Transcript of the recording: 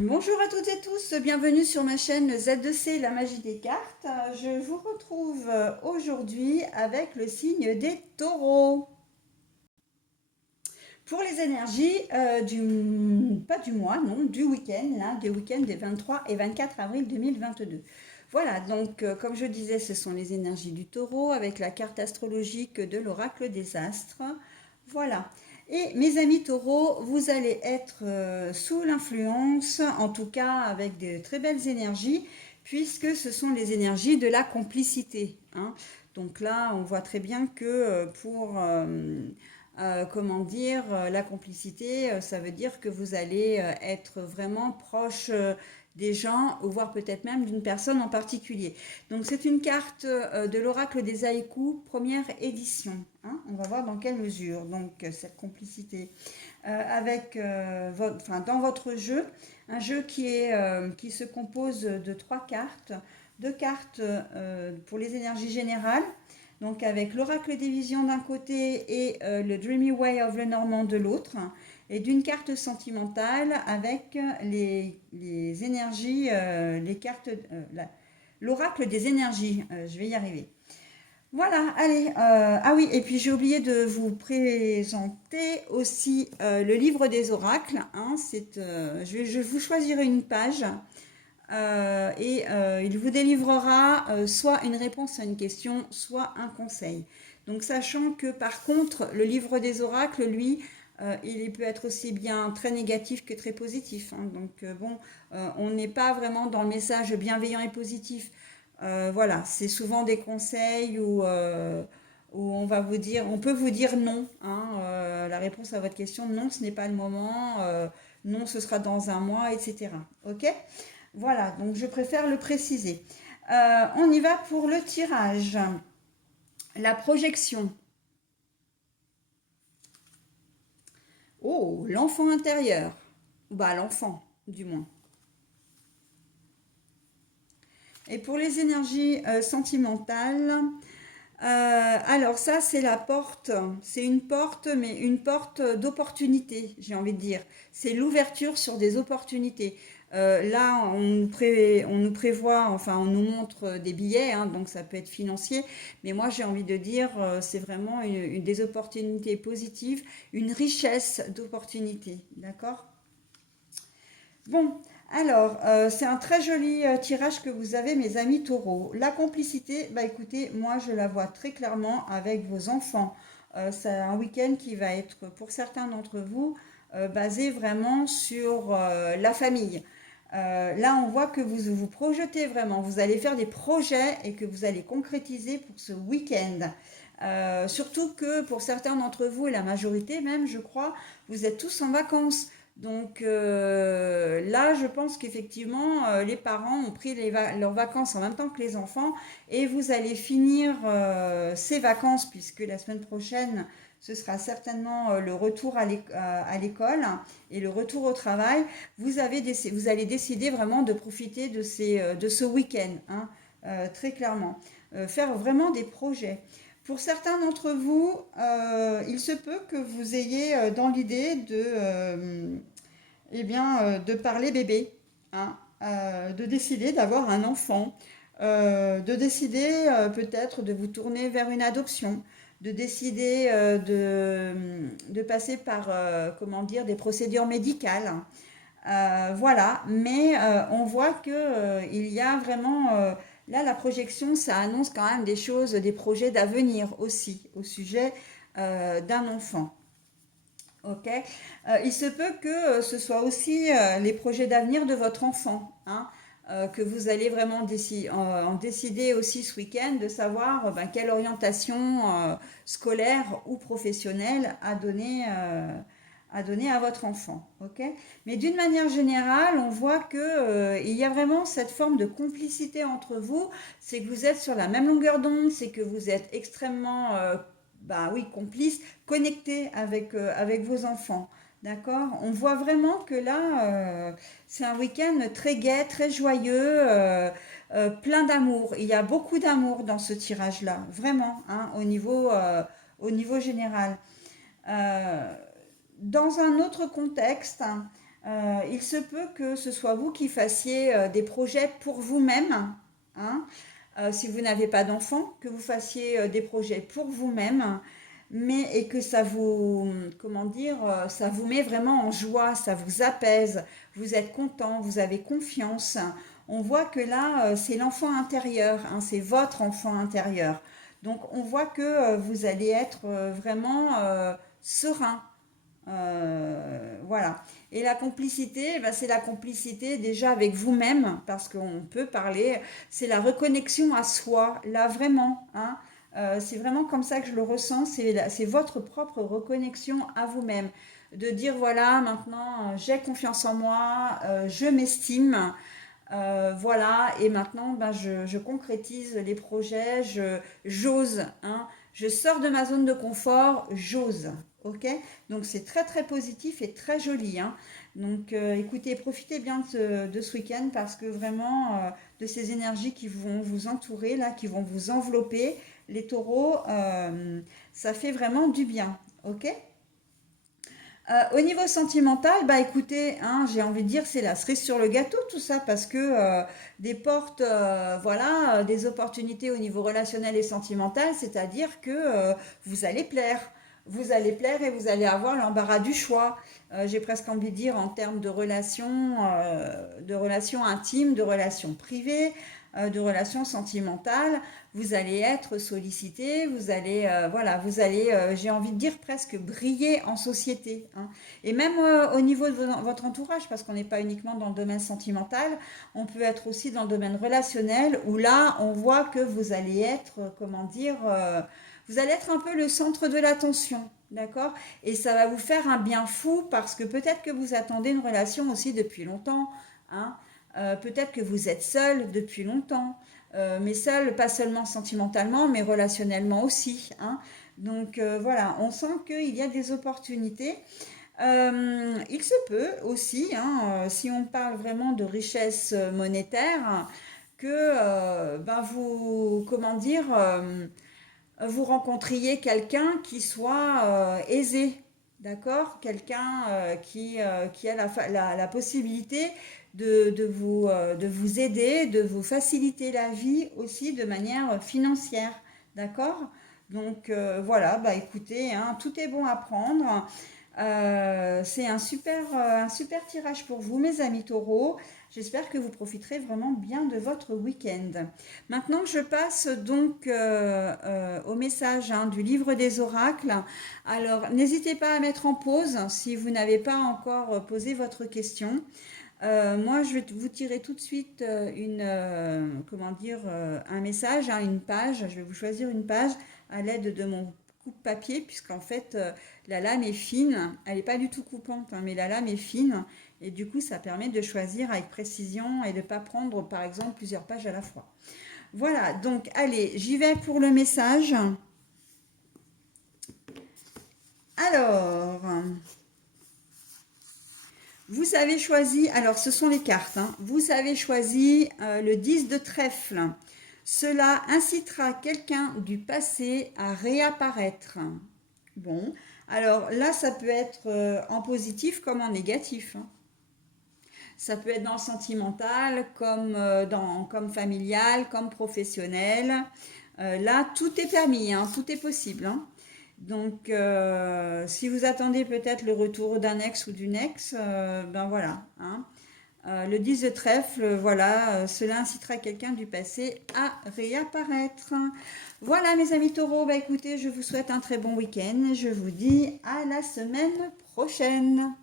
Bonjour à toutes et tous, bienvenue sur ma chaîne Z2C, la magie des cartes. Je vous retrouve aujourd'hui avec le signe des taureaux. Pour les énergies pas du mois, non, du week-end, là, du week-end des 23 et 24 avril 2022. Voilà, donc comme je disais, ce sont les énergies du taureau avec la carte astrologique de l'oracle des astres. Voilà. Et mes amis taureaux, vous allez être sous l'influence, en tout cas avec de très belles énergies, puisque ce sont les énergies de la complicité, hein. Donc là, on voit très bien que comment dire, la complicité, ça veut dire que vous allez être vraiment proche des gens, ou voire peut-être même d'une personne en particulier. Donc c'est une carte de l'oracle des haïkus, première édition, hein. On va voir dans quelle mesure, donc cette complicité. Dans votre jeu, un jeu qui se compose de trois cartes, deux cartes pour les énergies générales, donc avec l'oracle des visions d'un côté et le Dreamy Way of Lenormand de l'autre, et d'une carte sentimentale avec les énergies, les cartes, l'oracle des énergies, je vais y arriver. Voilà, allez, ah oui, et puis j'ai oublié de vous présenter aussi le livre des oracles, hein, je vous choisirai une page il vous délivrera soit une réponse à une question, soit un conseil. Donc sachant que par contre, le livre des oracles, lui, il peut être aussi bien très négatif que très positif, hein. Donc on n'est pas vraiment dans le message bienveillant et positif. Voilà, c'est souvent des conseils où on va vous dire, on peut vous dire non, hein, la réponse à votre question, non, ce n'est pas le moment, non, ce sera dans un mois, etc. Ok? Voilà, donc je préfère le préciser. On y va pour le tirage. La projection. Oh, l'enfant intérieur. Bah, l'enfant, du moins. Et pour les énergies sentimentales, alors ça, c'est la porte. C'est une porte, mais une porte d'opportunité, j'ai envie de dire. C'est l'ouverture sur des opportunités. Là, on nous prévoit, enfin, on nous montre des billets, hein, donc ça peut être financier. Mais moi, j'ai envie de dire, c'est vraiment des opportunités positives, une richesse d'opportunités. D'accord? Bon, alors, c'est un très joli tirage que vous avez, mes amis taureaux. La complicité, bah écoutez, moi je la vois très clairement avec vos enfants. C'est un week-end qui va être, pour certains d'entre vous, basé vraiment sur la famille. Là, on voit que vous vous projetez vraiment, vous allez faire des projets et que vous allez concrétiser pour ce week-end. Surtout que pour certains d'entre vous, et la majorité même, je crois, vous êtes tous en vacances. Donc là, je pense qu'effectivement, les parents ont pris leurs vacances en même temps que les enfants et vous allez finir ces vacances puisque la semaine prochaine, ce sera certainement le retour à l'école et le retour au travail. Vous allez décider vraiment de profiter de ce week-end, hein, très clairement. Faire vraiment des projets. Pour certains d'entre vous, il se peut que vous ayez dans l'idée de parler bébé, hein, de décider d'avoir un enfant, de décider peut-être de vous tourner vers une adoption, de décider de passer par, comment dire, des procédures médicales. Voilà, mais on voit que il y a vraiment là la projection, ça annonce quand même des choses, des projets d'avenir aussi au sujet d'un enfant. Ok. Il se peut que ce soit aussi les projets d'avenir de votre enfant, hein, que vous allez vraiment en décider aussi ce week-end de savoir ben, quelle orientation scolaire ou professionnelle à donner à votre enfant. Ok. Mais d'une manière générale, on voit que il y a vraiment cette forme de complicité entre vous. C'est que vous êtes sur la même longueur d'onde, c'est que vous êtes extrêmement bah oui, complices, connectés avec vos enfants. D'accord? On voit vraiment que là, c'est un week-end très gai, très joyeux, plein d'amour. Il y a beaucoup d'amour dans ce tirage-là, vraiment, hein, au niveau général. Euh, dans un autre contexte, hein, Il se peut que ce soit vous qui fassiez des projets pour vous-même, hein, si vous n'avez pas d'enfant, que vous fassiez des projets pour vous-même, mais et que ça vous, comment dire, ça vous met vraiment en joie, ça vous apaise, vous êtes content, vous avez confiance. On voit que là, c'est l'enfant intérieur, hein, c'est votre enfant intérieur. Donc on voit que vous allez être vraiment serein. Voilà. Et la complicité, ben, c'est la complicité déjà avec vous-même, parce qu'on peut parler, c'est la reconnexion à soi, là vraiment, hein. C'est vraiment comme ça que je le ressens, c'est votre propre reconnexion à vous-même. De dire, voilà, maintenant, j'ai confiance en moi, je m'estime, voilà, et maintenant, ben, je concrétise les projets, j'ose, hein, je sors de ma zone de confort, j'ose. Ok? Donc c'est très très positif et très joli, hein. Donc écoutez, profitez bien de ce week-end parce que vraiment de ces énergies qui vont vous entourer, là, qui vont vous envelopper, les taureaux, ça fait vraiment du bien. Ok? Au niveau sentimental, bah écoutez, hein, j'ai envie de dire c'est la cerise sur le gâteau tout ça parce que des portes, voilà, des opportunités au niveau relationnel et sentimental, c'est-à-dire que vous allez plaire. Vous allez plaire et vous allez avoir l'embarras du choix. J'ai presque envie de dire en termes de relations intimes, de relations privées, de relations sentimentales, vous allez être sollicité, vous allez, voilà, vous allez, j'ai envie de dire presque briller en société, hein. Et même au niveau de votre entourage, parce qu'on n'est pas uniquement dans le domaine sentimental, on peut être aussi dans le domaine relationnel, où là, on voit que vous allez être, comment dire, vous allez être un peu le centre de l'attention. D'accord? Et ça va vous faire un bien fou parce que peut-être que vous attendez une relation aussi depuis longtemps, hein. Peut-être que vous êtes seul depuis longtemps, mais seul, pas seulement sentimentalement, mais relationnellement aussi, hein. Donc voilà, on sent qu'il y a des opportunités. Il se peut aussi, hein, si on parle vraiment de richesse monétaire, que ben vous, comment dire, vous rencontriez quelqu'un qui soit aisé, d'accord? Quelqu'un qui a la possibilité de vous aider, de vous faciliter la vie aussi de manière financière, d'accord? Donc voilà, bah écoutez, hein, tout est bon à prendre. C'est un super tirage pour vous, mes amis taureaux. J'espère que vous profiterez vraiment bien de votre week-end. Maintenant, je passe donc au message, hein, du livre des oracles. Alors, n'hésitez pas à mettre en pause si vous n'avez pas encore posé votre question. Moi, je vais vous tirer tout de suite comment dire, un message, hein, une page. Je vais vous choisir une page à l'aide de mon coupe-papier, puisqu'en fait, la lame est fine. Elle n'est pas du tout coupante, hein, mais la lame est fine. Et du coup, ça permet de choisir avec précision et de ne pas prendre, par exemple, plusieurs pages à la fois. Voilà, donc allez, j'y vais pour le message. Alors, vous avez choisi, alors ce sont les cartes, hein, vous avez choisi le 10 de trèfle. Cela incitera quelqu'un du passé à réapparaître. Bon, alors là, ça peut être en positif comme en négatif, hein. Ça peut être dans le sentimental, comme familial, comme professionnel. Là, tout est permis, hein, tout est possible, hein. Donc, si vous attendez peut-être le retour d'un ex ou d'une ex, ben voilà, hein. Le 10 de trèfle, voilà, cela incitera quelqu'un du passé à réapparaître. Voilà, mes amis taureaux, bah écoutez, je vous souhaite un très bon week-end. Je vous dis à la semaine prochaine.